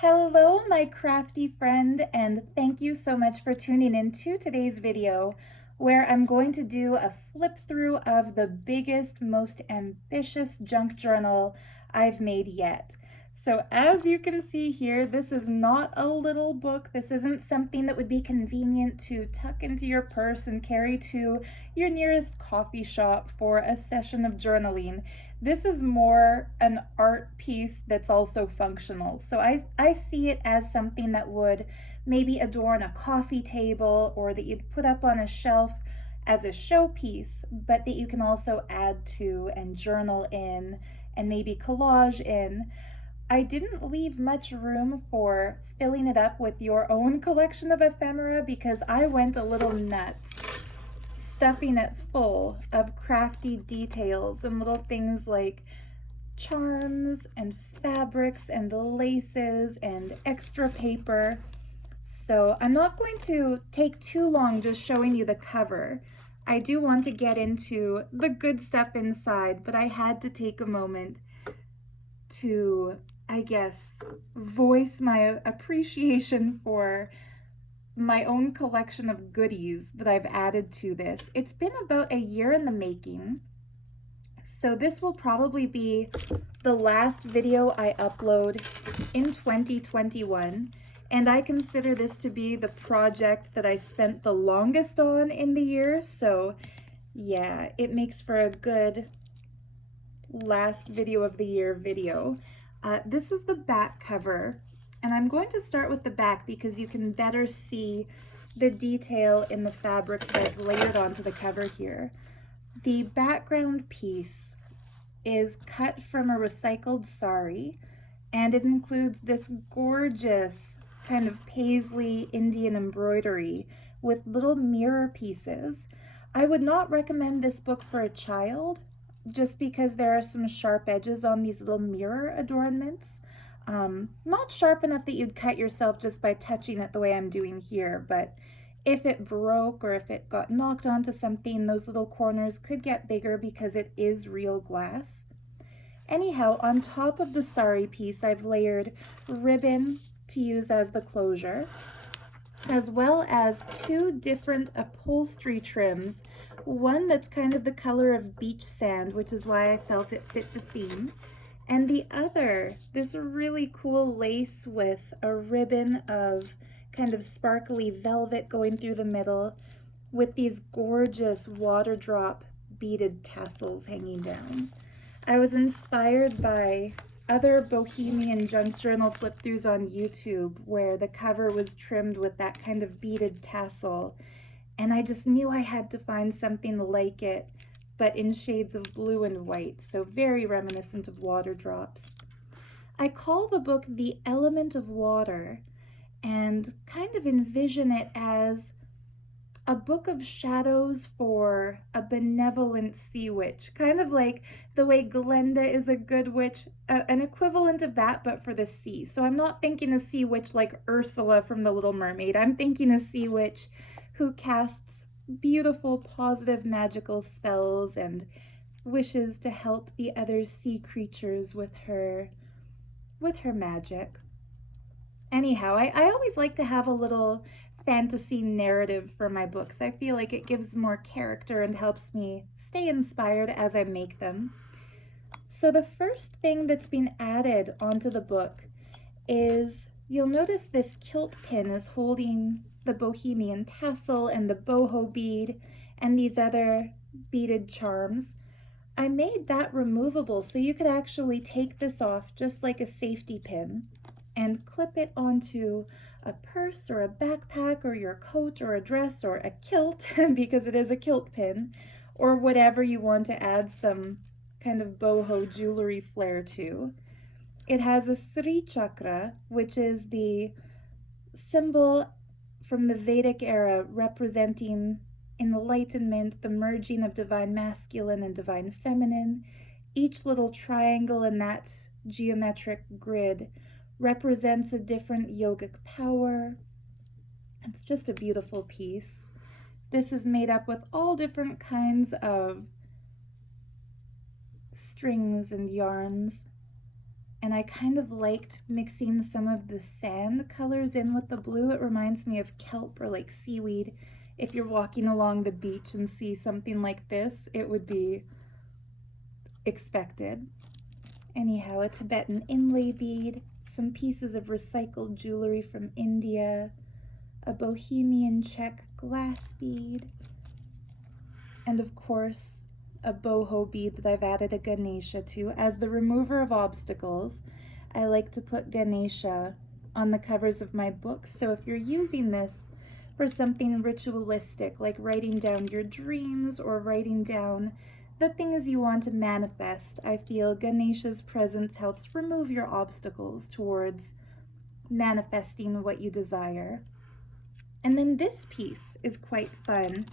Hello, my crafty friend, and thank you so much for tuning in to today's video where I'm going to do a flip through of the biggest, most ambitious junk journal I've made yet. So as you can see here, this is not a little book. This isn't something that would be convenient to tuck into your purse and carry to your nearest coffee shop for a session of journaling. This is more an art piece that's also functional. So I see it as something that would maybe adorn a coffee table or that you'd put up on a shelf as a showpiece, but that you can also add to and journal in and maybe collage in. I didn't leave much room for filling it up with your own collection of ephemera because I went a little nuts, stuffing it full of crafty details and little things like charms and fabrics and laces and extra paper. So I'm not going to take too long just showing you the cover. I do want to get into the good stuff inside, but I had to take a moment to, I guess, voice my appreciation for my own collection of goodies that I've added to this. It's been about a year in the making, so this will probably be the last video I upload in 2021, and I consider this to be the project that I spent the longest on in the year, so yeah, it makes for a good last video of the year video. This is the back cover, and I'm going to start with the back because you can better see the detail in the fabrics that I've layered onto the cover here. The background piece is cut from a recycled sari, and it includes this gorgeous kind of paisley Indian embroidery with little mirror pieces. I would not recommend this book for a child just because there are some sharp edges on these little mirror adornments. Not sharp enough that you'd cut yourself just by touching it the way I'm doing here, but if it broke or if it got knocked onto something, those little corners could get bigger because it is real glass. Anyhow, on top of the sari piece, I've layered ribbon to use as the closure, as well as two different upholstery trims. One that's kind of the color of beach sand, which is why I felt it fit the theme. And the other, this really cool lace with a ribbon of kind of sparkly velvet going through the middle with these gorgeous water drop beaded tassels hanging down. I was inspired by other bohemian junk journal flip throughs on YouTube where the cover was trimmed with that kind of beaded tassel, and I just knew I had to find something like it, but in shades of blue and white, so very reminiscent of water drops. I call the book The Element of Water and kind of envision it as a book of shadows for a benevolent sea witch, kind of like the way Glenda is a good witch, an equivalent of that, but for the sea. So I'm not thinking a sea witch like Ursula from The Little Mermaid. I'm thinking a sea witch who casts beautiful, positive, magical spells and wishes to help the other sea creatures with her magic. Anyhow, I always like to have a little fantasy narrative for my books. I feel like it gives more character and helps me stay inspired as I make them. So the first thing that's been added onto the book is, you'll notice this kilt pin is holding the bohemian tassel and the boho bead and these other beaded charms. I made that removable so you could actually take this off just like a safety pin and clip it onto a purse or a backpack or your coat or a dress or a kilt because it is a kilt pin, or whatever you want to add some kind of boho jewelry flair to. It has a Sri chakra, which is the symbol from the Vedic era representing enlightenment, the merging of divine masculine and divine feminine. Each little triangle in that geometric grid represents a different yogic power. It's just a beautiful piece. This is made up with all different kinds of strings and yarns. And I kind of liked mixing some of the sand colors in with the blue. It reminds me of kelp or like seaweed. If you're walking along the beach and see something like this, it would be expected. Anyhow, a Tibetan inlay bead, some pieces of recycled jewelry from India, a Bohemian Czech glass bead, and of course, a boho bead that I've added a Ganesha to. As the remover of obstacles, I like to put Ganesha on the covers of my books. So if you're using this for something ritualistic, like writing down your dreams or writing down the things you want to manifest, I feel Ganesha's presence helps remove your obstacles towards manifesting what you desire. And then this piece is quite fun.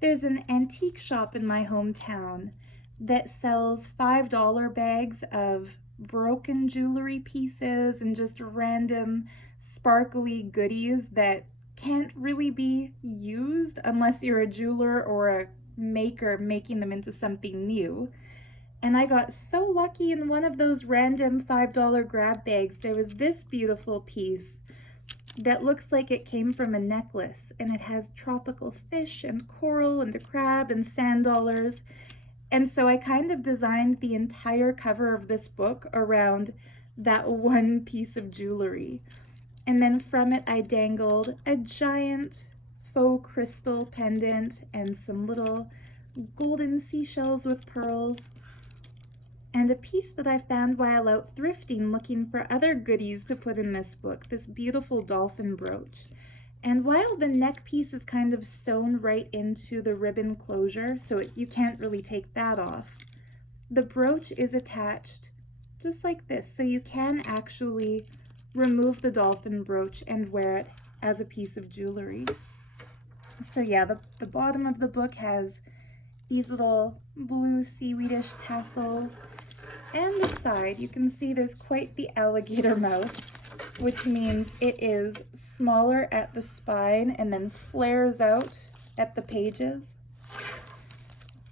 There's an antique shop in my hometown that sells $5 bags of broken jewelry pieces and just random sparkly goodies that can't really be used unless you're a jeweler or a maker making them into something new. And I got so lucky in one of those random $5 grab bags. There was this beautiful piece that looks like it came from a necklace, and it has tropical fish and coral and a crab and sand dollars. And so I kind of designed the entire cover of this book around that one piece of jewelry. And then from it I dangled a giant faux crystal pendant and some little golden seashells with pearls, and a piece that I found while out thrifting looking for other goodies to put in this book, this beautiful dolphin brooch. And while the neck piece is kind of sewn right into the ribbon closure, so you can't really take that off, the brooch is attached just like this, so you can actually remove the dolphin brooch and wear it as a piece of jewelry. So yeah, the bottom of the book has these little blue seaweedish tassels. And the side, you can see there's quite the alligator mouth, which means it is smaller at the spine and then flares out at the pages.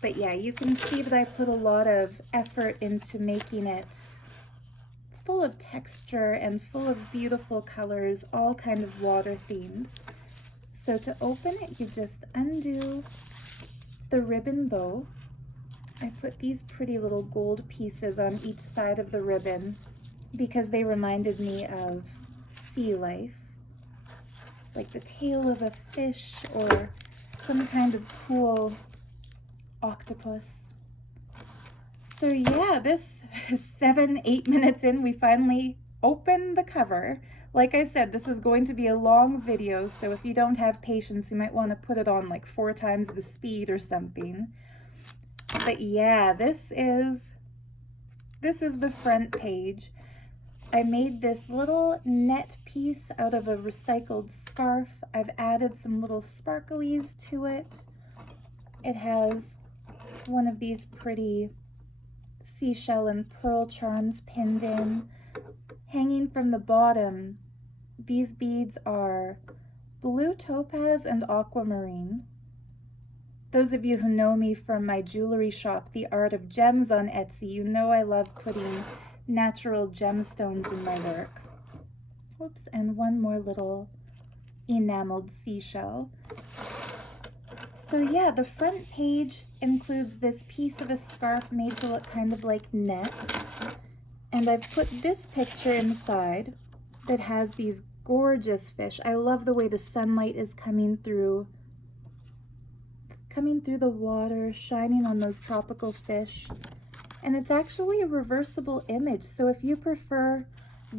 But yeah, you can see that I put a lot of effort into making it full of texture and full of beautiful colors, all kind of water themed. So to open it, you just undo the ribbon bow. I put these pretty little gold pieces on each side of the ribbon because they reminded me of sea life, like the tail of a fish or some kind of cool octopus. So yeah, this is 7-8 minutes in, we finally opened the cover. Like I said, this is going to be a long video, so if you don't have patience, you might want to put it on like 4 times the speed or something. But yeah, this is the front page. I made this little net piece out of a recycled scarf. I've added some little sparklies to it. It has one of these pretty seashell and pearl charms pinned in. Hanging from the bottom, these beads are blue topaz and aquamarine. Those of you who know me from my jewelry shop, The Art of Gems on Etsy, you know I love putting natural gemstones in my work. Whoops, and one more little enameled seashell. So yeah, the front page includes this piece of a scarf made to look kind of like net. And I've put this picture inside that has these gorgeous fish. I love the way the sunlight is coming through the water, shining on those tropical fish. And it's actually a reversible image. So if you prefer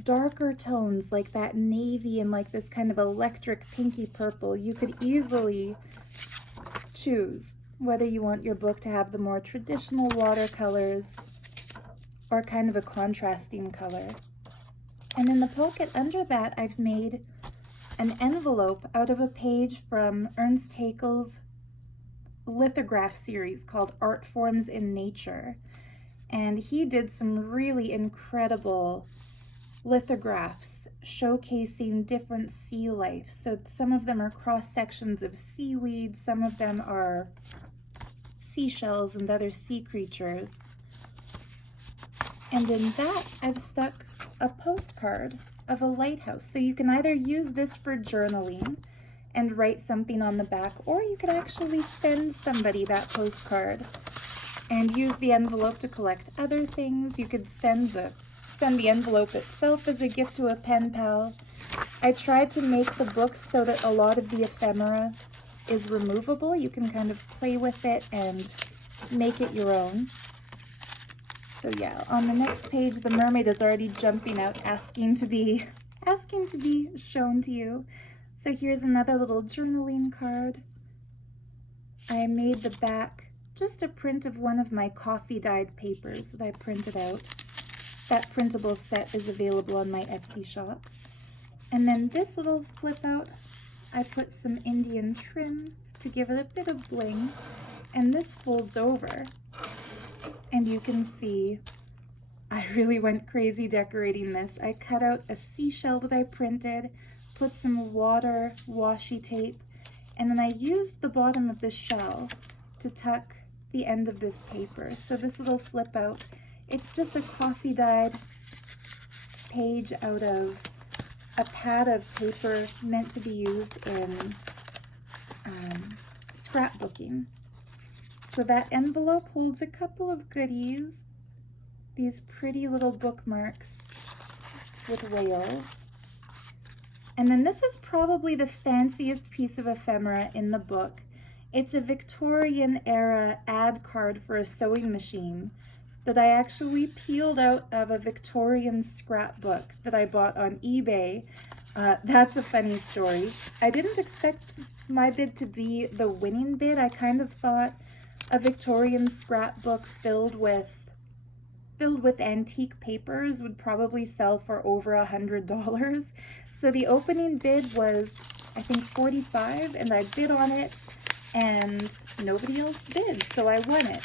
darker tones like that navy and like this kind of electric pinky purple, you could easily choose whether you want your book to have the more traditional watercolors or kind of a contrasting color. And in the pocket under that, I've made an envelope out of a page from Ernst Haeckel's lithograph series called Art Forms in Nature. And he did some really incredible lithographs showcasing different sea life. So some of them are cross sections of seaweed, some of them are seashells and other sea creatures. And in that, I've stuck a postcard of a lighthouse. So you can either use this for journaling and write something on the back, or you could actually send somebody that postcard and use the envelope to collect other things. You could send the envelope itself as a gift to a pen pal. I tried to make the book so that a lot of the ephemera is removable. You can kind of play with it and make it your own. So yeah, on the next page, the mermaid is already jumping out, asking to be shown to you. So here's another little journaling card. I made the back just a print of one of my coffee dyed papers that I printed out. That printable set is available on my Etsy shop. And then this little flip out, I put some Indian trim to give it a bit of bling. And this folds over. And you can see I really went crazy decorating this. I cut out a seashell that I printed, put some water washi tape, and then I used the bottom of this shell to tuck the end of this paper. So this little flip out, it's just a coffee dyed page out of a pad of paper meant to be used in scrapbooking. So that envelope holds a couple of goodies, these pretty little bookmarks with whales. And then this is probably the fanciest piece of ephemera in the book. It's a Victorian era ad card for a sewing machine that I actually peeled out of a Victorian scrapbook that I bought on eBay. That's a funny story. I didn't expect my bid to be the winning bid. I kind of thought a Victorian scrapbook filled with antique papers would probably sell for over $100. So the opening bid was, I think, $45, and I bid on it, and nobody else bid, so I won it.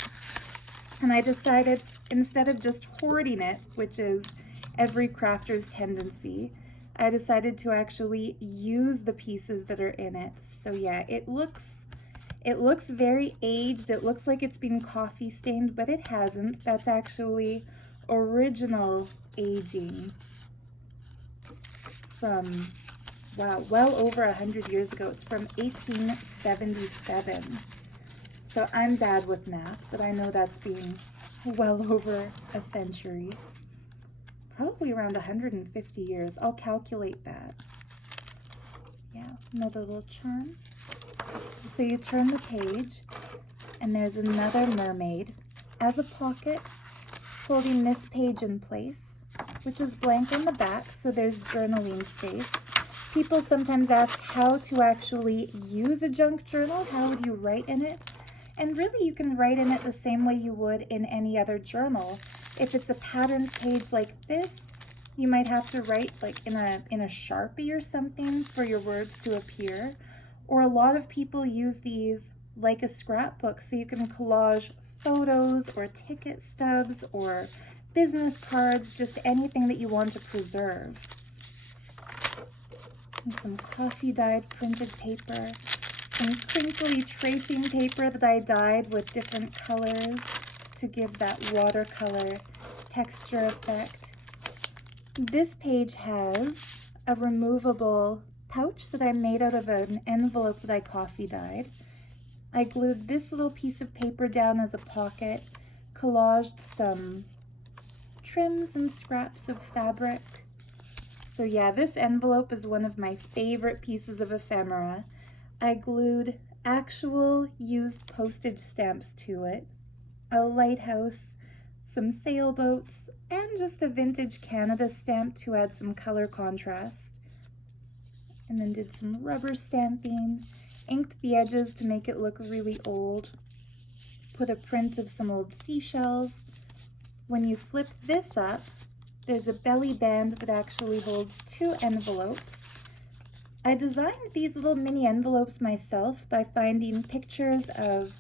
And I decided, instead of just hoarding it, which is every crafter's tendency, I decided to actually use the pieces that are in it. So yeah, it looks very aged. It looks like it's been coffee stained, but it hasn't. That's actually original aging from, wow, well over 100 years ago. It's from 1877. So I'm bad with math, but I know that's been well over a century. Probably around 150 years. I'll calculate that. Yeah, another little charm. So you turn the page, and there's another mermaid as a pocket holding this page in place, which is blank on the back, so there's journaling space. People sometimes ask how to actually use a junk journal. How would you write in it? And really, you can write in it the same way you would in any other journal. If it's a patterned page like this, you might have to write like in a Sharpie or something for your words to appear. Or a lot of people use these like a scrapbook, so you can collage photos or ticket stubs or business cards, just anything that you want to preserve. And some coffee dyed printed paper, some crinkly tracing paper that I dyed with different colors to give that watercolor texture effect. This page has a removable pouch that I made out of an envelope that I coffee dyed. I glued this little piece of paper down as a pocket, collaged some trims and scraps of fabric. So yeah, this envelope is one of my favorite pieces of ephemera. I glued actual used postage stamps to it, a lighthouse, some sailboats, and just a vintage Canada stamp to add some color contrast. And then did some rubber stamping, inked the edges to make it look really old, put a print of some old seashells. When you flip this up, there's a belly band that actually holds 2 envelopes. I designed these little mini envelopes myself by finding pictures of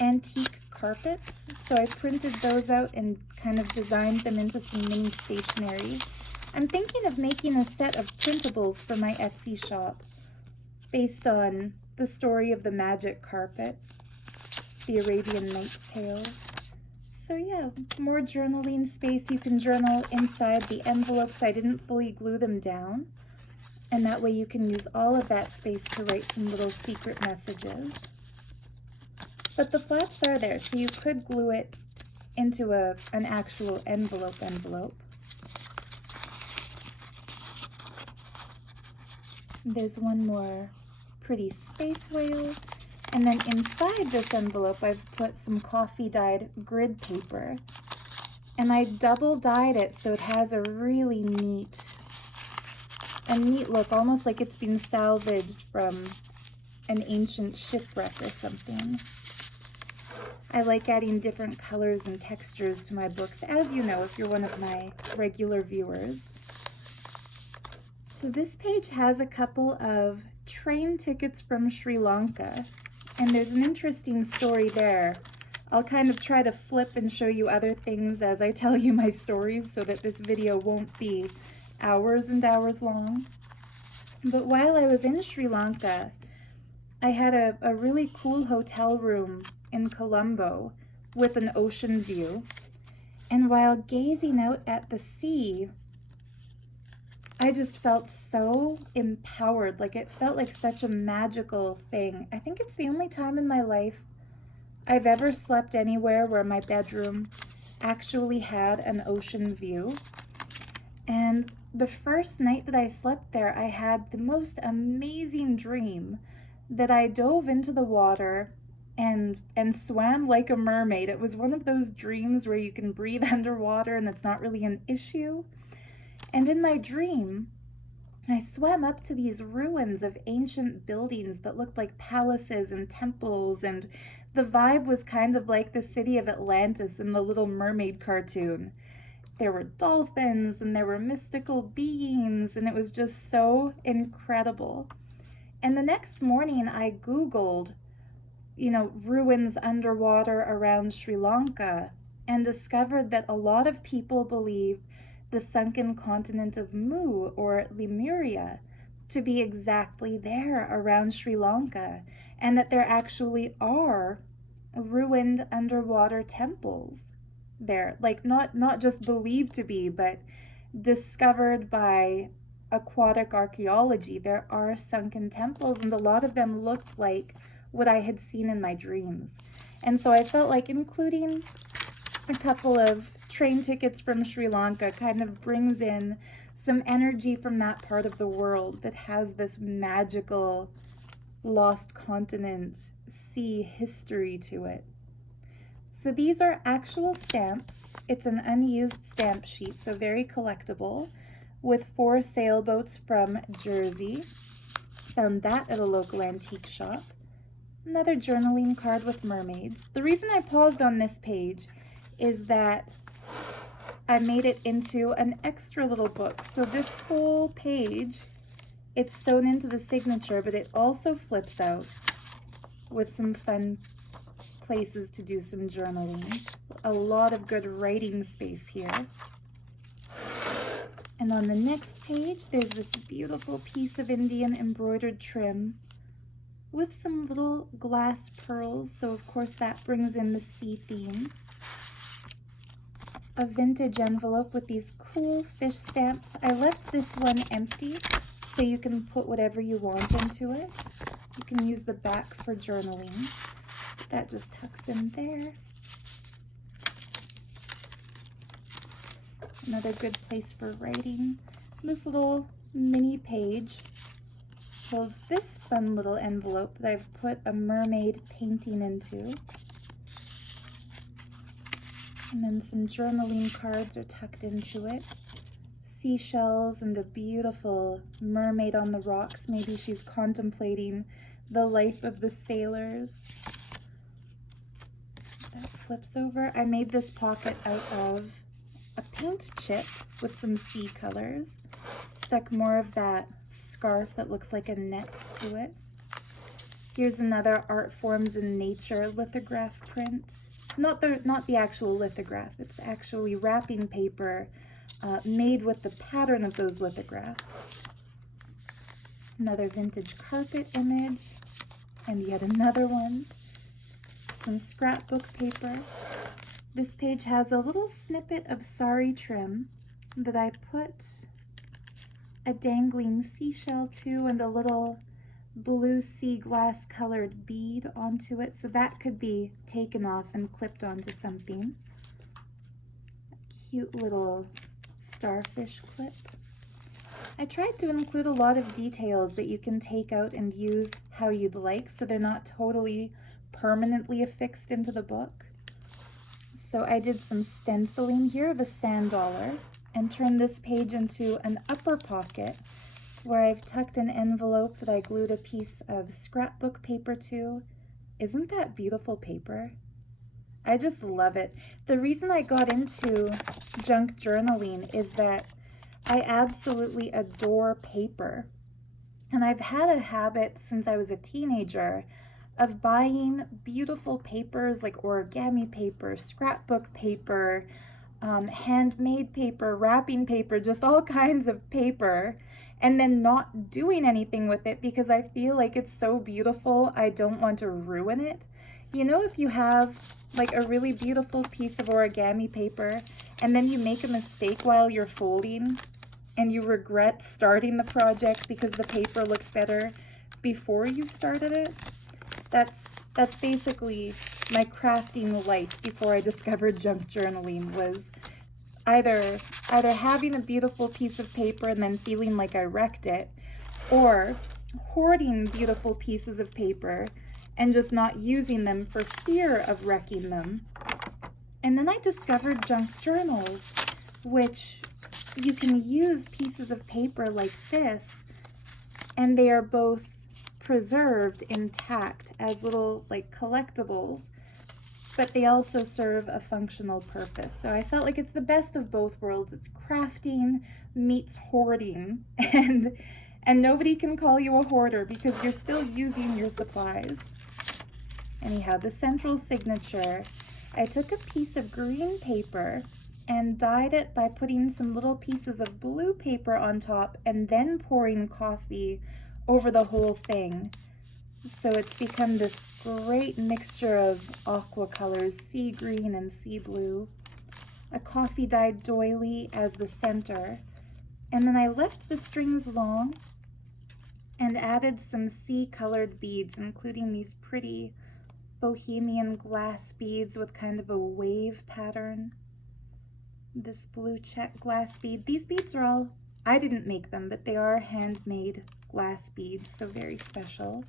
antique carpets. So I printed those out and kind of designed them into some mini stationery. I'm thinking of making a set of printables for my Etsy shop based on the story of the magic carpet, the Arabian Nights tales. So yeah, more journaling space. You can journal inside the envelopes. I didn't fully glue them down. And that way you can use all of that space to write some little secret messages. But the flaps are there, so you could glue it into an actual envelope. There's one more pretty space whale. And then inside this envelope, I've put some coffee dyed grid paper. And I double dyed it so it has a really neat look, almost like it's been salvaged from an ancient shipwreck or something. I like adding different colors and textures to my books, as you know if you're one of my regular viewers. So this page has a couple of train tickets from Sri Lanka, and there's an interesting story there. I'll kind of try to flip and show you other things as I tell you my stories so that this video won't be hours and hours long. But while I was in Sri Lanka, I had a really cool hotel room in Colombo with an ocean view. And while gazing out at the sea, I just felt so empowered. Like it felt like such a magical thing. I think it's the only time in my life I've ever slept anywhere where my bedroom actually had an ocean view. And the first night that I slept there, I had the most amazing dream that I dove into the water and swam like a mermaid. It was one of those dreams where you can breathe underwater and it's not really an issue. And in my dream, I swam up to these ruins of ancient buildings that looked like palaces and temples, and the vibe was kind of like the city of Atlantis in the Little Mermaid cartoon. There were dolphins and there were mystical beings, and it was just so incredible. And the next morning I Googled, ruins underwater around Sri Lanka, and discovered that a lot of people believe the sunken continent of Mu, or Lemuria, to be exactly there around Sri Lanka, and that there actually are ruined underwater temples there, like not just believed to be, but discovered by aquatic archaeology. There are sunken temples, and a lot of them looked like what I had seen in my dreams. And so I felt like including a couple of train tickets from Sri Lanka kind of brings in some energy from that part of the world that has this magical lost continent sea history to it. So these are actual stamps. It's an unused stamp sheet, so very collectible, with 4 sailboats from Jersey. Found that at a local antique shop. Another journaling card with mermaids. The reason I paused on this page is that I made it into an extra little book. So this whole page, it's sewn into the signature, but it also flips out with some fun places to do some journaling. A lot of good writing space here. And on the next page, there's this beautiful piece of Indian embroidered trim with some little glass pearls. So of course that brings in the sea theme. A vintage envelope with these cool fish stamps. I left this one empty so you can put whatever you want into it. You can use the back for journaling. That just tucks in there. Another good place for writing. This little mini page holds this fun little envelope that I've put a mermaid painting into. And then some journaling cards are tucked into it. Seashells and a beautiful mermaid on the rocks. Maybe she's contemplating the life of the sailors. That flips over. I made this pocket out of a paint chip with some sea colors. Stuck more of that scarf that looks like a net to it. Here's another Art Forms in Nature lithograph print. Not the actual lithograph, it's actually wrapping paper made with the pattern of those lithographs. Another vintage carpet image, and yet another one. Some scrapbook paper. This page has a little snippet of sari trim that I put a dangling seashell to and a little blue sea glass colored bead onto it, so that could be taken off and clipped onto something. A cute little starfish clip. I tried to include a lot of details that you can take out and use how you'd like, so they're not totally permanently affixed into the book. So I did some stenciling here of a sand dollar and turned this page into an upper pocket where I've tucked an envelope that I glued a piece of scrapbook paper to. Isn't that beautiful paper? I just love it. The reason I got into junk journaling is that I absolutely adore paper. And I've had a habit since I was a teenager of buying beautiful papers like origami paper, scrapbook paper, handmade paper, wrapping paper, just all kinds of paper, and then not doing anything with it because I feel like it's so beautiful, I don't want to ruin it. You know, if you have like a really beautiful piece of origami paper and then you make a mistake while you're folding and you regret starting the project because the paper looked better before you started it, that's basically my crafting life before I discovered junk journaling, was either having a beautiful piece of paper and then feeling like I wrecked it, or hoarding beautiful pieces of paper and just not using them for fear of wrecking them. And then I discovered junk journals, which you can use pieces of paper like this, and they are both preserved intact as little like collectibles, but they also serve a functional purpose. So I felt like it's the best of both worlds. It's crafting meets hoarding, and nobody can call you a hoarder because you're still using your supplies. Anyhow, the central signature, I took a piece of green paper and dyed it by putting some little pieces of blue paper on top and then pouring coffee over the whole thing. So it's become this great mixture of aqua colors, sea green and sea blue. A coffee dyed doily as the center. And then I left the strings long and added some sea colored beads, including these pretty bohemian glass beads with kind of a wave pattern. This blue check glass bead. These beads are all, I didn't make them, but they are handmade glass beads, so very special.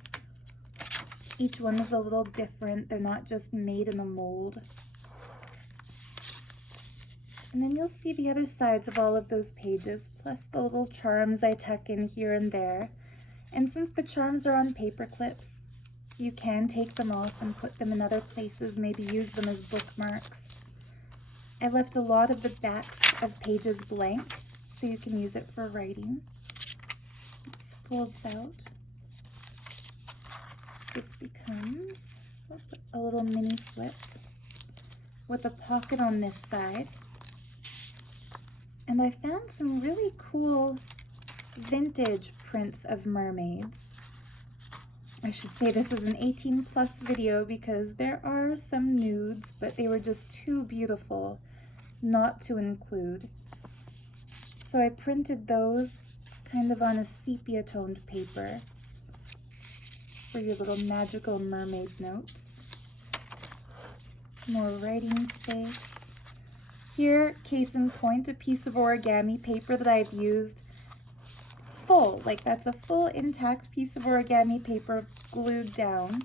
Each one is a little different. They're not just made in a mold. And then you'll see the other sides of all of those pages, plus the little charms I tuck in here and there. And since the charms are on paper clips, you can take them off and put them in other places, maybe use them as bookmarks. I left a lot of the backs of pages blank, so you can use it for writing. Folds out. This becomes a little mini flip with a pocket on this side. And I found some really cool vintage prints of mermaids. I should say this is an 18+ video because there are some nudes, but they were just too beautiful not to include. So I printed those kind of on a sepia-toned paper for your little magical mermaid notes. More writing space. Here, case in point, a piece of origami paper that I've used full, like that's a full intact piece of origami paper glued down.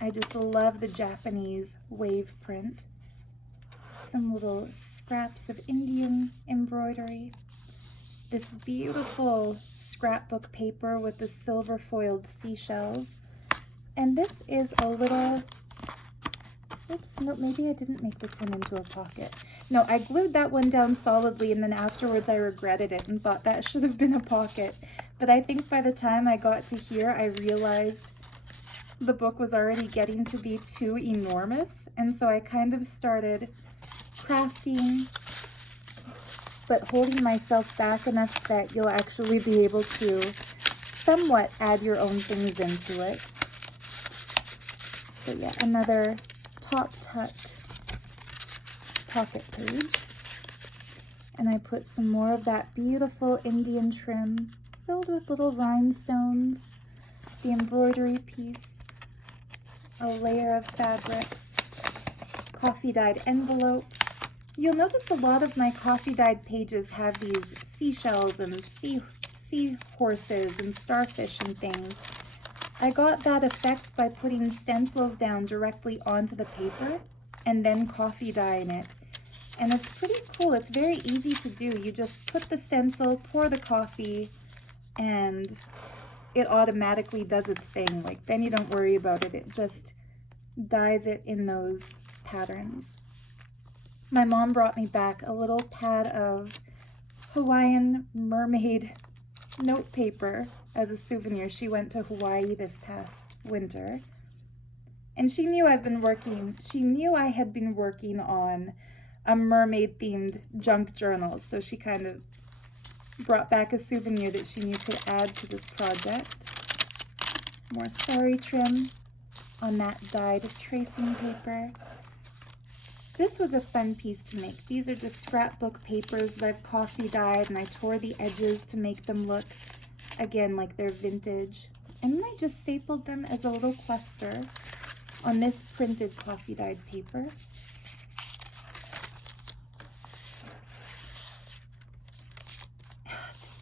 I just love the Japanese wave print. Some little scraps of Indian embroidery. This beautiful scrapbook paper with the silver foiled seashells. And this is a little, oops, no, maybe I didn't make this one into a pocket. No, I glued that one down solidly and then afterwards I regretted it and thought that should have been a pocket. But I think by the time I got to here, I realized the book was already getting to be too enormous. And so I kind of started crafting, but holding myself back enough that you'll actually be able to somewhat add your own things into it. So yeah, another top tuck pocket page. And I put some more of that beautiful Indian trim filled with little rhinestones, the embroidery piece, a layer of fabrics, coffee dyed envelopes. You'll notice a lot of my coffee dyed pages have these seashells and seahorses and starfish and things. I got that effect by putting stencils down directly onto the paper and then coffee dyeing it. And it's pretty cool. It's very easy to do. You just put the stencil, pour the coffee, and it automatically does its thing. Like, then you don't worry about it. It just dyes it in those patterns. My mom brought me back a little pad of Hawaiian mermaid note paper as a souvenir. She went to Hawaii this past winter. And she knew I had been working on a mermaid themed junk journal, so she kind of brought back a souvenir that she knew could add to this project. More sari trim on that dyed tracing paper. This was a fun piece to make. These are just scrapbook papers that I've coffee dyed, and I tore the edges to make them look, again, like they're vintage. And then I just stapled them as a little cluster on this printed coffee dyed paper.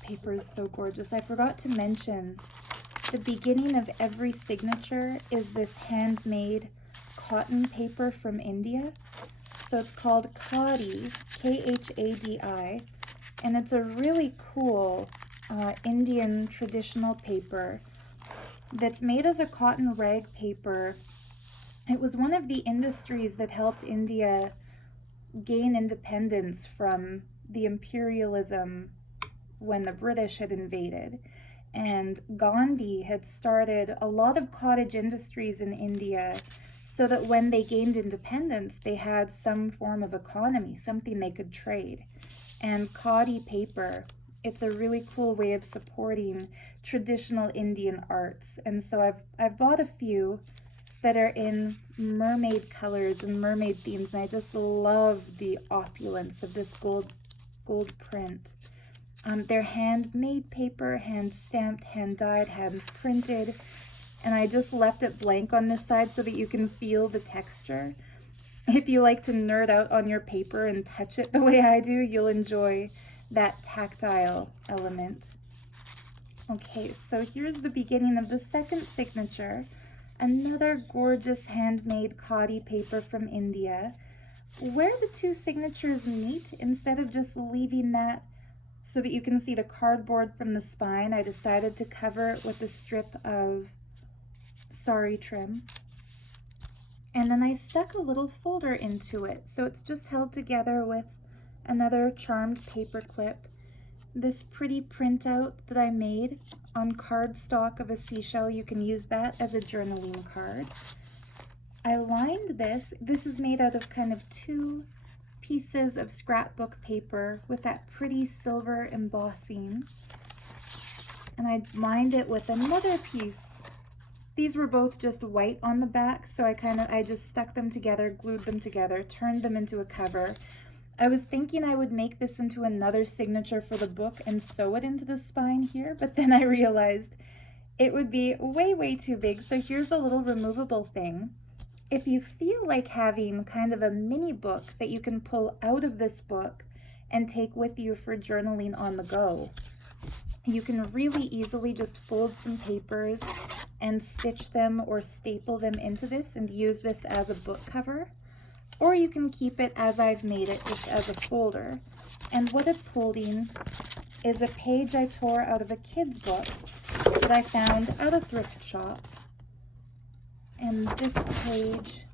Paper is so gorgeous. I forgot to mention the beginning of every signature is this handmade cotton paper from India. So it's called Khadi, Khadi, and it's a really cool Indian traditional paper that's made as a cotton rag paper. It was one of the industries that helped India gain independence from the imperialism when the British had invaded. And Gandhi had started a lot of cottage industries in India so that when they gained independence, they had some form of economy, something they could trade. And Khadi paper, it's a really cool way of supporting traditional Indian arts. And so I've bought a few that are in mermaid colors and mermaid themes, and I just love the opulence of this gold print. They're handmade paper, hand stamped, hand dyed, hand printed, and I just left it blank on this side so that you can feel the texture. If you like to nerd out on your paper and touch it the way I do, you'll enjoy that tactile element. Okay, so here's the beginning of the second signature. Another gorgeous handmade Khadi paper from India. Where the two signatures meet, instead of just leaving that so that you can see the cardboard from the spine, I decided to cover it with a strip of sari trim. And then I stuck a little folder into it, so it's just held together with another charmed paper clip. This pretty printout that I made on cardstock of a seashell, you can use that as a journaling card. I lined this. This is made out of kind of two pieces of scrapbook paper with that pretty silver embossing. And I lined it with another piece. These were both just white on the back, so I just stuck them together, glued them together, turned them into a cover. I was thinking I would make this into another signature for the book and sew it into the spine here, but then I realized it would be way, way too big. So here's a little removable thing. If you feel like having kind of a mini book that you can pull out of this book and take with you for journaling on the go, you can really easily just fold some papers and stitch them or staple them into this and use this as a book cover. Or you can keep it as I've made it, just as a folder. And what it's holding is a page I tore out of a kid's book that I found at a thrift shop. And this page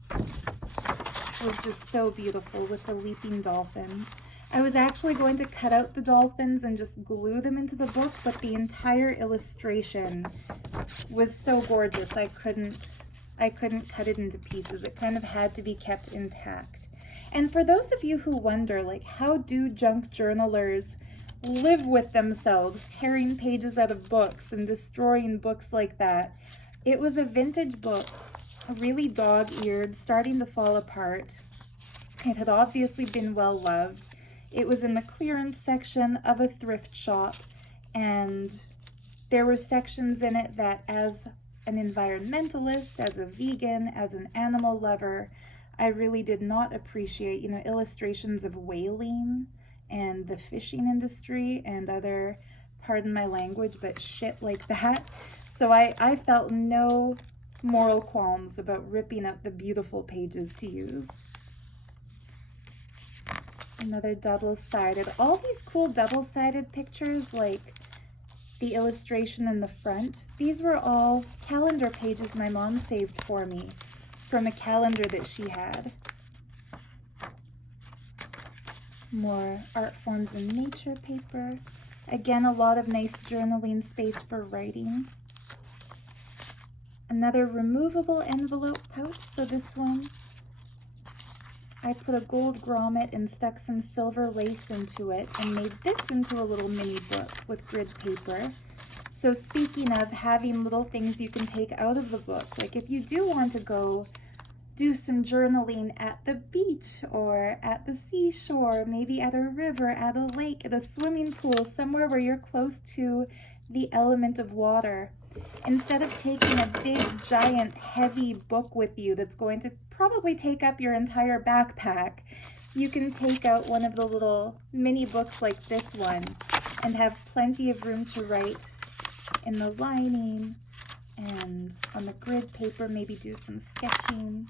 was just so beautiful with the leaping dolphins. I was actually going to cut out the dolphins and just glue them into the book, but the entire illustration was so gorgeous I couldn't cut it into pieces. It kind of had to be kept intact. And for those of you who wonder, like, how do junk journalers live with themselves, tearing pages out of books and destroying books like that? It was a vintage book really dog-eared, starting to fall apart. It had obviously been well loved. It was in the clearance section of a thrift shop, and there were sections in it that, as an environmentalist, as a vegan, as an animal lover, I really did not appreciate, you know, illustrations of whaling and the fishing industry and other, pardon my language, but shit like that. So I felt no moral qualms about ripping out the beautiful pages to use. Another double-sided. All these cool double-sided pictures, like the illustration in the front, these were all calendar pages my mom saved for me from a calendar that she had. More art forms in nature paper. Again, a lot of nice journaling space for writing. Another removable envelope pouch. So this one, I put a gold grommet and stuck some silver lace into it and made this into a little mini book with grid paper. So speaking of having little things you can take out of the book, like if you do want to go do some journaling at the beach or at the seashore, maybe at a river, at a lake, at a swimming pool, somewhere where you're close to the element of water, instead of taking a big, giant, heavy book with you that's going to probably take up your entire backpack, you can take out one of the little mini books like this one and have plenty of room to write in the lining and on the grid paper, maybe do some sketching.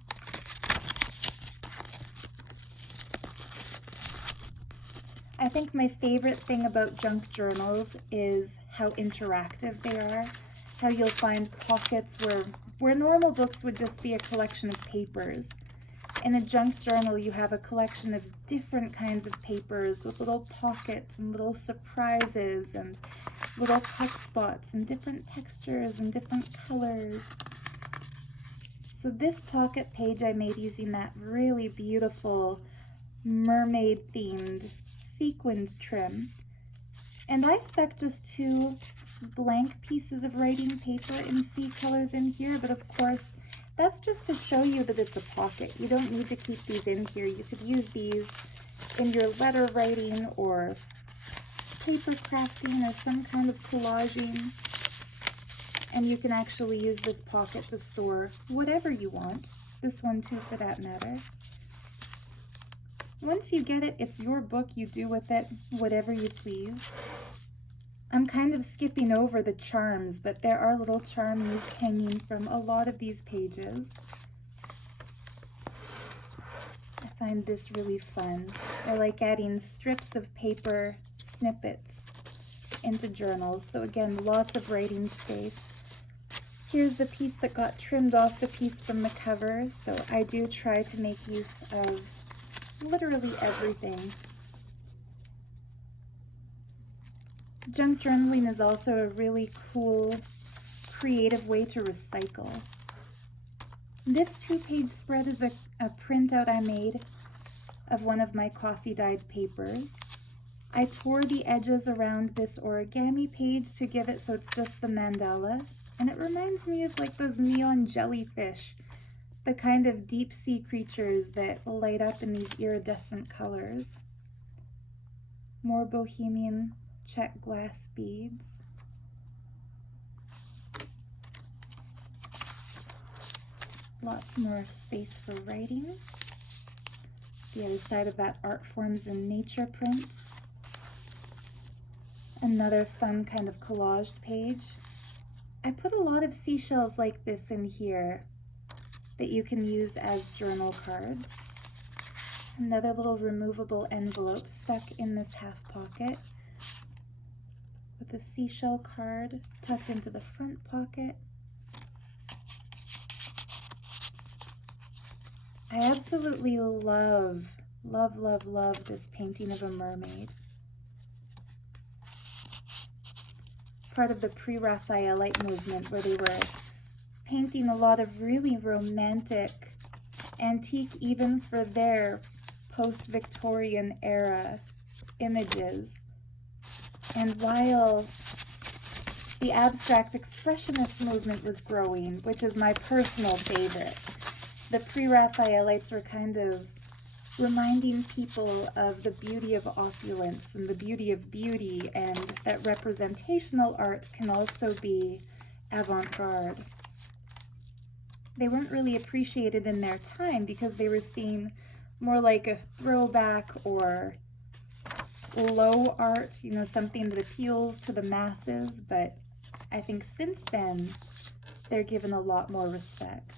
I think my favorite thing about junk journals is how interactive they are, how you'll find pockets where normal books would just be a collection of papers. In a junk journal, you have a collection of different kinds of papers with little pockets and little surprises and little tuck spots and different textures and different colors. So this pocket page I made using that really beautiful mermaid themed sequined trim. And I stuck just 2 blank pieces of writing paper in sea colors in here, but of course that's just to show you that it's a pocket. You don't need to keep these in here. You could use these in your letter writing or paper crafting or some kind of collaging. And you can actually use this pocket to store whatever you want. This one too, for that matter. Once you get it, it's your book. You do with it whatever you please. I'm kind of skipping over the charms, but there are little charms hanging from a lot of these pages. I find this really fun. I like adding strips of paper snippets into journals. So again, lots of writing space. Here's the piece that got trimmed off the piece from the cover. So I do try to make use of literally everything. Junk journaling is also a really cool, creative way to recycle. This 2-page spread is a printout I made of one of my coffee dyed papers. I tore the edges around this origami page to give it so it's just the mandala, and it reminds me of like those neon jellyfish, the kind of deep sea creatures that light up in these iridescent colors. More bohemian check glass beads. Lots more space for writing. The other side of that, art forms in nature print. Another fun kind of collaged page. I put a lot of seashells like this in here that you can use as journal cards. Another little removable envelope stuck in this half pocket with a seashell card tucked into the front pocket. I absolutely love this painting of a mermaid. Part of the pre-Raphaelite movement, where they were painting a lot of really romantic, antique even for their post-Victorian era images. And while the abstract expressionist movement was growing, which is my personal favorite, the pre-Raphaelites were kind of reminding people of the beauty of opulence and the beauty of beauty, and that representational art can also be avant-garde. They weren't really appreciated in their time because they were seen more like a throwback or low art, you know, something that appeals to the masses, but I think since then they're given a lot more respect.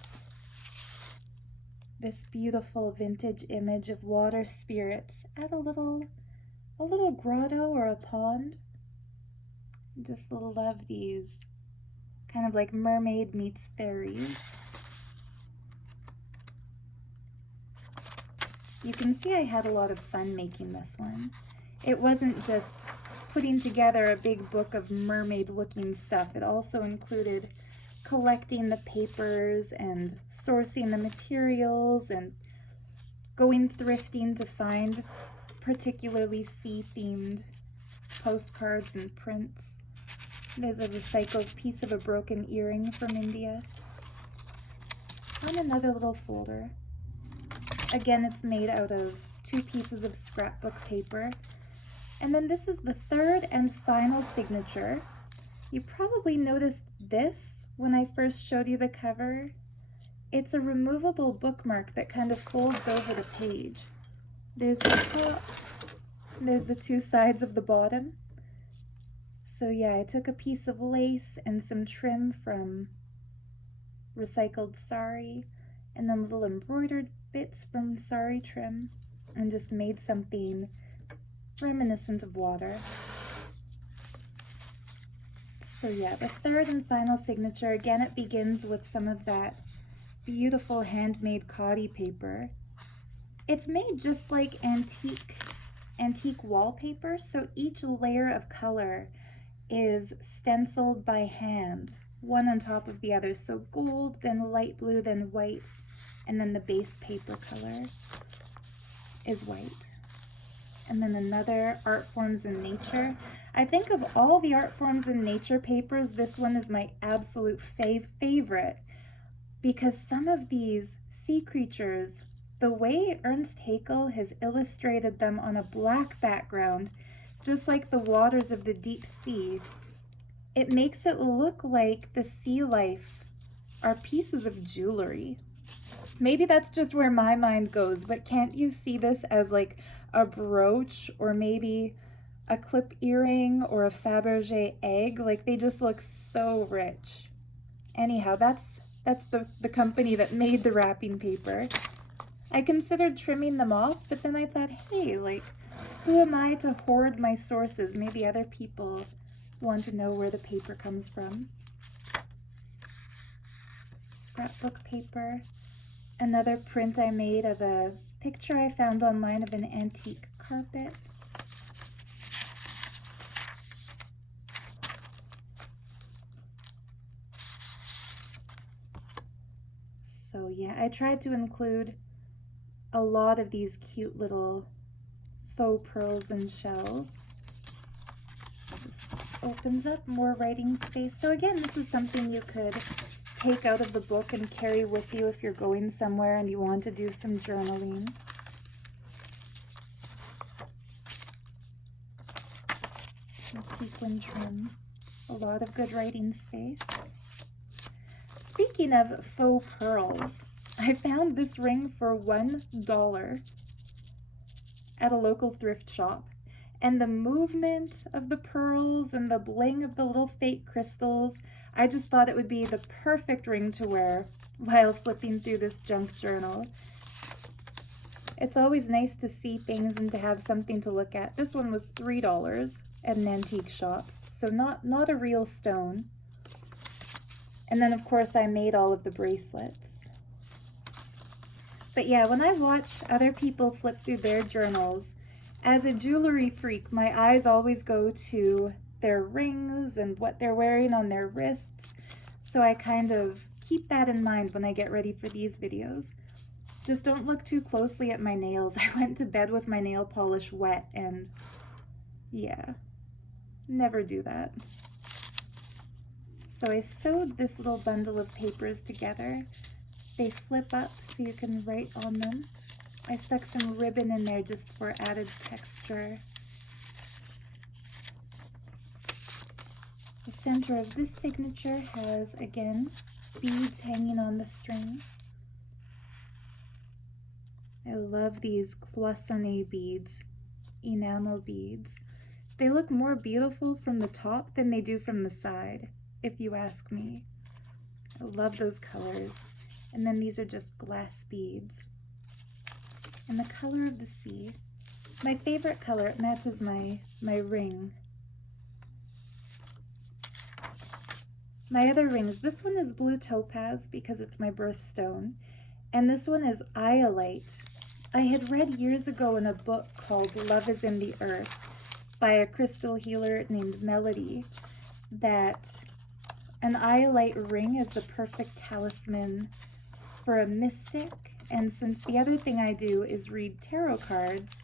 This beautiful vintage image of water spirits at a little grotto or a pond. Just love these. Kind of like Mermaid meets fairies. You can see I had a lot of fun making this one. It wasn't just putting together a big book of mermaid looking stuff. It also included collecting the papers and sourcing the materials and going thrifting to find particularly sea-themed postcards and prints. There's a recycled piece of a broken earring from India. And another little folder. Again, it's made out of 2 pieces of scrapbook paper. And then this is the third and final signature. You probably noticed this when I first showed you the cover. It's a removable bookmark that kind of folds over the page. There's the top, there's the 2 sides of the bottom. So yeah, I took a piece of lace and some trim from recycled sari, and then little embroidered bits from sari trim, and just made something reminiscent of water. So yeah, the third and final signature, again, it begins with some of that beautiful handmade Chatty paper. It's made just like antique wallpaper, so each layer of color is stenciled by hand, one on top of the other. So gold, then light blue, then white, and then the base paper color is white. And then another art forms in nature. I think of all the art forms in nature papers, this one is my absolute favorite, because some of these sea creatures, the way Ernst Haeckel has illustrated them on a black background, just like the waters of the deep sea, it makes it look like the sea life are pieces of jewelry. Maybe that's just where my mind goes, but can't you see this as like a brooch or maybe a clip earring or a Fabergé egg? Like, they just look so rich. Anyhow, that's the company that made the wrapping paper. I considered trimming them off, but then I thought, hey, like, who am I to hoard my sources? Maybe other people want to know where the paper comes from. Scrapbook paper. Another print I made of a picture I found online of an antique carpet. So yeah, I tried to include a lot of these cute little faux pearls and shells. This opens up more writing space. So again, this is something you could take out of the book and carry with you if you're going somewhere and you want to do some journaling. Some sequin trim. A lot of good writing space. Speaking of faux pearls, I found this ring for $1 at a local thrift shop. And the movement of the pearls and the bling of the little fake crystals, I just thought it would be the perfect ring to wear while flipping through this junk journal. It's always nice to see things and to have something to look at. This one was $3 at an antique shop, so not a real stone. And then, of course, I made all of the bracelets. But yeah, when I watch other people flip through their journals, as a jewelry freak, my eyes always go to their rings and what they're wearing on their wrists. So I kind of keep that in mind when I get ready for these videos. Just don't look too closely at my nails. I went to bed with my nail polish wet, and yeah, never do that. So I sewed this little bundle of papers together. They flip up so you can write on them. I stuck some ribbon in there just for added texture. The center of this signature has, again, beads hanging on the string. I love these cloisonné beads, enamel beads. They look more beautiful from the top than they do from the side, if you ask me. I love those colors. And then these are just glass beads. And the color of the sea. My favorite color, it matches my ring. My other rings, this one is blue topaz because it's my birthstone. And this one is iolite. I had read years ago in a book called Love is in the Earth by a crystal healer named Melody that an iolite ring is the perfect talisman for a mystic. And since the other thing I do is read tarot cards,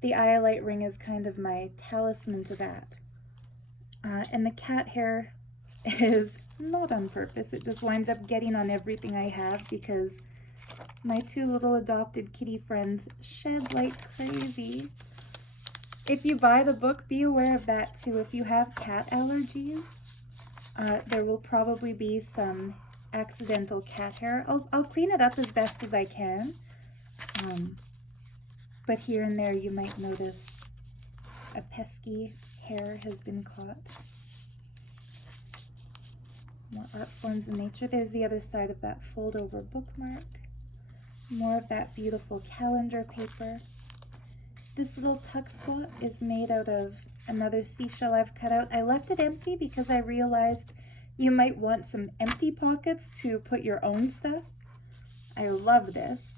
the iolite ring is kind of my talisman to that. And the cat hair is not on purpose. It just winds up getting on everything I have because my two little adopted kitty friends shed like crazy. If you buy the book, be aware of that too. If you have cat allergies, there will probably be some accidental cat hair. I'll clean it up as best as I can. But here and there you might notice a pesky hair has been caught. More art forms in nature. There's the other side of that fold over bookmark. More of that beautiful calendar paper. This little tuck spot is made out of another seashell I've cut out. I left it empty because I realized you might want some empty pockets to put your own stuff. I love this.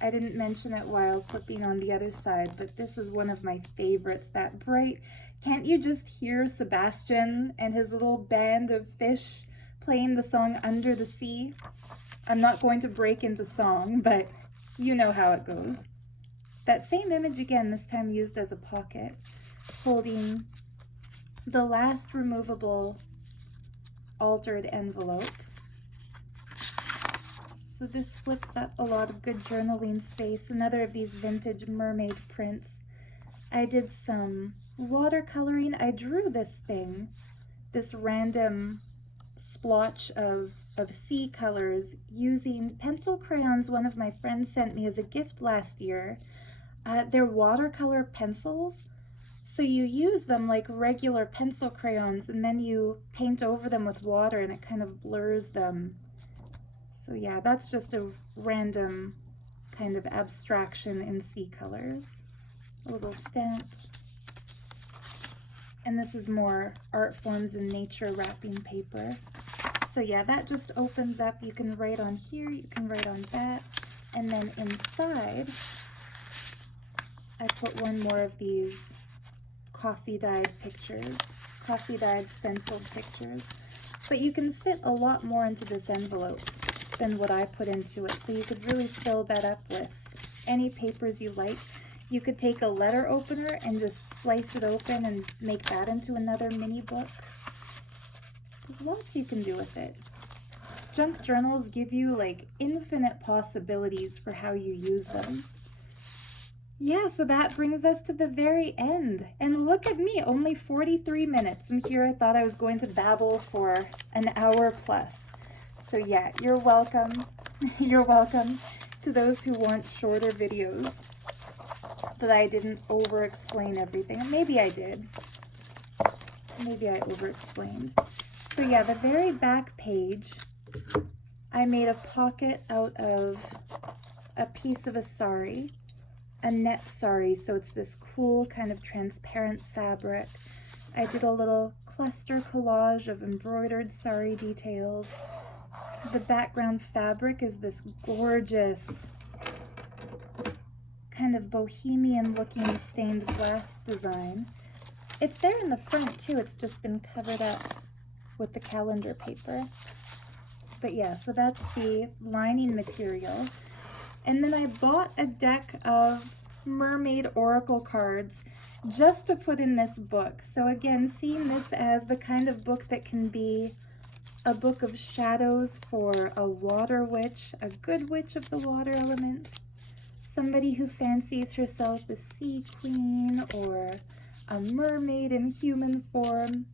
I didn't mention it while flipping on the other side, but this is one of my favorites, that bright. Can't you just hear Sebastian and his little band of fish playing the song Under the Sea? I'm not going to break into song, but you know how it goes. That same image again, this time used as a pocket, holding the last removable altered envelope. So this flips up a lot of good journaling space. Another of these vintage mermaid prints. I did some watercoloring. I drew this thing, this random splotch of sea colors using pencil crayons one of my friends sent me as a gift last year. They're watercolor pencils, so you use them like regular pencil crayons and then you paint over them with water and it kind of blurs them. So yeah, that's just a random kind of abstraction in sea colors. A little stamp. And this is more art forms in nature wrapping paper. So yeah, that just opens up. You can write on here, you can write on that. And then inside, I put one more of these coffee-dyed pictures, coffee-dyed stenciled pictures. But you can fit a lot more into this envelope than what I put into it. So you could really fill that up with any papers you like. You could take a letter opener and just slice it open and make that into another mini book. There's lots you can do with it. Junk journals give you like infinite possibilities for how you use them. Yeah, so that brings us to the very end. And look at me, only 43 minutes. And here I thought I was going to babble for an hour plus. So yeah, you're welcome. You're welcome to those who want shorter videos that I didn't over-explain everything. Maybe I did. Maybe I over-explained. So yeah, the very back page, I made a pocket out of a piece of a sari, a net sari, so it's this cool kind of transparent fabric. I did a little cluster collage of embroidered sari details. The background fabric is this gorgeous kind of bohemian looking stained glass design. It's there in the front too, it's just been covered up with the calendar paper. But yeah, so that's the lining material. And then I bought a deck of Mermaid oracle cards just to put in this book. So again, seeing this as the kind of book that can be a book of shadows for a water witch, a good witch of the water element, somebody who fancies herself a sea queen or a mermaid in human form,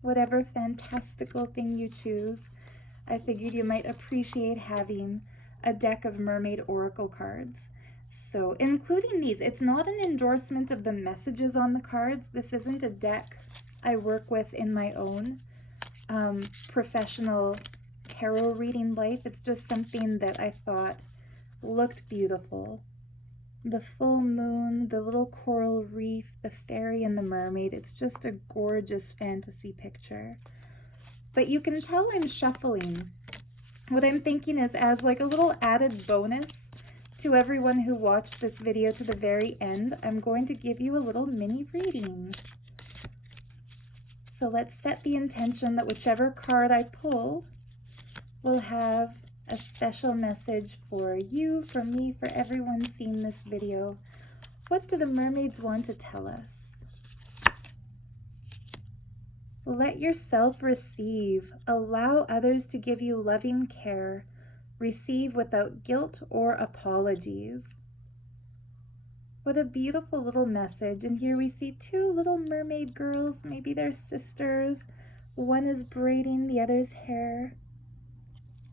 whatever fantastical thing you choose. I figured you might appreciate having a deck of mermaid oracle cards. So including these, it's not an endorsement of the messages on the cards. This isn't a deck I work with in my own professional tarot reading life. It's just something that I thought looked beautiful. The full moon, the little coral reef, the fairy and the mermaid. It's just a gorgeous fantasy picture. But you can tell I'm shuffling. What I'm thinking is, as like a little added bonus to everyone who watched this video to the very end, I'm going to give you a little mini reading. So let's set the intention that whichever card I pull will have a special message for you, for me, for everyone seeing this video. What do the mermaids want to tell us? Let yourself receive. Allow others to give you loving care. Receive without guilt or apologies. What a beautiful little message. And here we see two little mermaid girls. Maybe they're sisters. One is braiding the other's hair.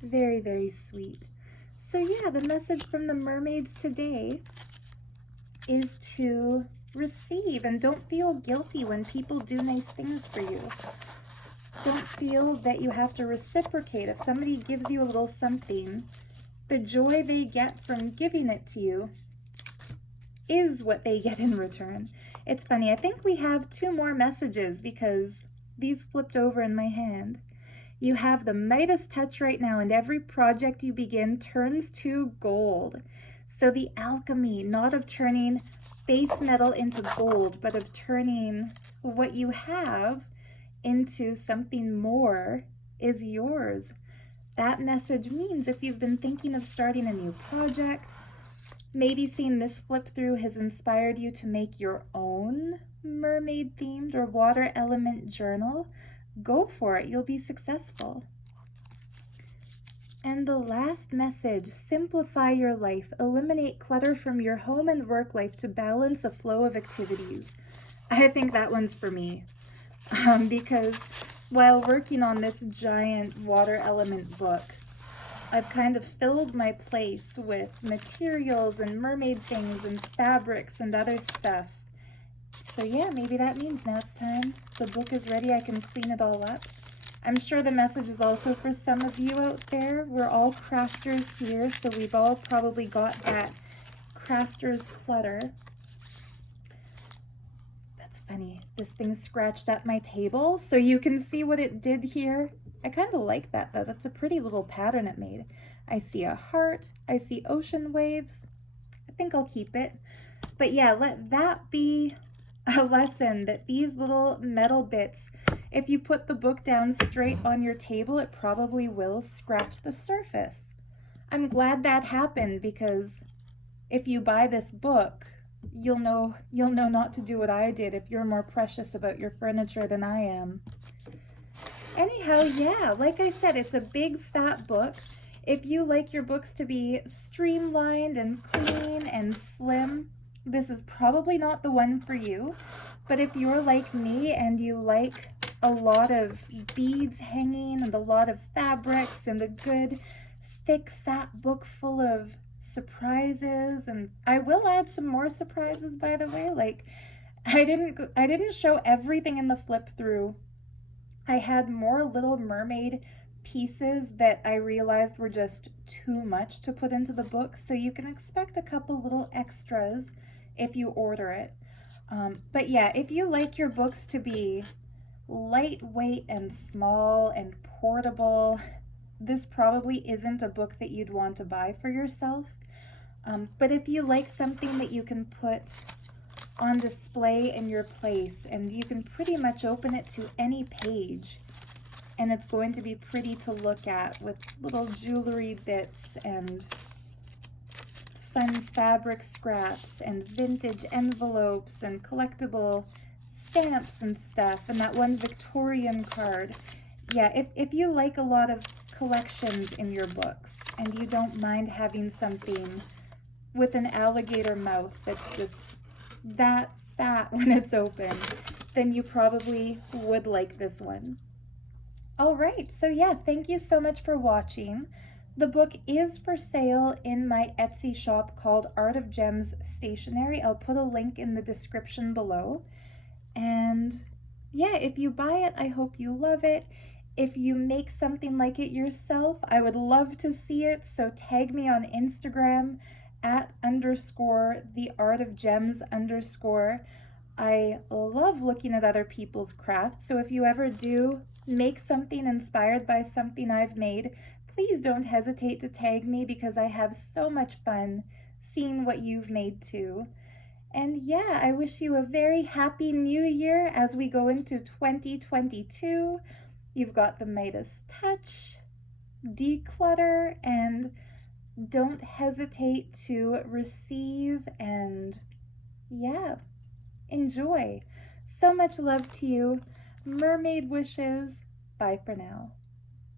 Very, very sweet. So yeah, the message from the mermaids today is to receive, and don't feel guilty when people do nice things for you. Don't feel that you have to reciprocate. If somebody gives you a little something, the joy they get from giving it to you is what they get in return. It's funny, I think we have two more messages because these flipped over in my hand. You have the Midas touch right now, and every project you begin turns to gold. So the alchemy, not of turning base metal into gold, but of turning what you have into something more, is yours. That message means if you've been thinking of starting a new project, maybe seeing this flip through has inspired you to make your own mermaid themed or water element journal, go for it. You'll be successful. And the last message, simplify your life. Eliminate clutter from your home and work life to balance a flow of activities. I think that one's for me. Because while working on this giant water element book, I've kind of filled my place with materials and mermaid things and fabrics and other stuff. So yeah, maybe that means now it's time. The book is ready. I can clean it all up. I'm sure the message is also for some of you out there. We're all crafters here, so we've all probably got that crafter's clutter. That's funny. This thing scratched up my table, so you can see what it did here. I kind of like that, though. That's a pretty little pattern it made. I see a heart. I see ocean waves. I think I'll keep it. But yeah, let that be a lesson that these little metal bits, if you put the book down straight on your table, it probably will scratch the surface. I'm glad that happened, because if you buy this book, you'll know not to do what I did if you're more precious about your furniture than I am. Anyhow, yeah, like I said, it's a big fat book. If you like your books to be streamlined and clean and slim, this is probably not the one for you. But if you're like me and you like a lot of beads hanging and a lot of fabrics and a good thick fat book full of surprises, and I will add some more surprises, by the way. Like, I didn't show everything in the flip through. I had more Little Mermaid pieces that I realized were just too much to put into the book, so you can expect a couple little extras if you order it. But yeah, if you like your books to be lightweight and small and portable, this probably isn't a book that you'd want to buy for yourself. But if you like something that you can put on display in your place, and you can pretty much open it to any page, and it's going to be pretty to look at with little jewelry bits and fun fabric scraps and vintage envelopes and collectible stamps and stuff, and that one Victorian card. yeah, if you like a lot of collections in your books and you don't mind having something with an alligator mouth that's just that fat when it's open, then you probably would like this one. All right, so yeah, thank you so much for watching. The book is for sale in my Etsy shop called Art of Gems Stationery. I'll put a link in the description below. And yeah, if you buy it, I hope you love it. If you make something like it yourself, I would love to see it. So tag me on Instagram at _the_art_of_gems_. I love looking at other people's crafts. So if you ever do make something inspired by something I've made, please don't hesitate to tag me because I have so much fun seeing what you've made too. And yeah, I wish you a very happy new year as we go into 2022. You've got the Midas touch, declutter, and don't hesitate to receive and yeah, enjoy. So much love to you. Mermaid wishes. Bye for now.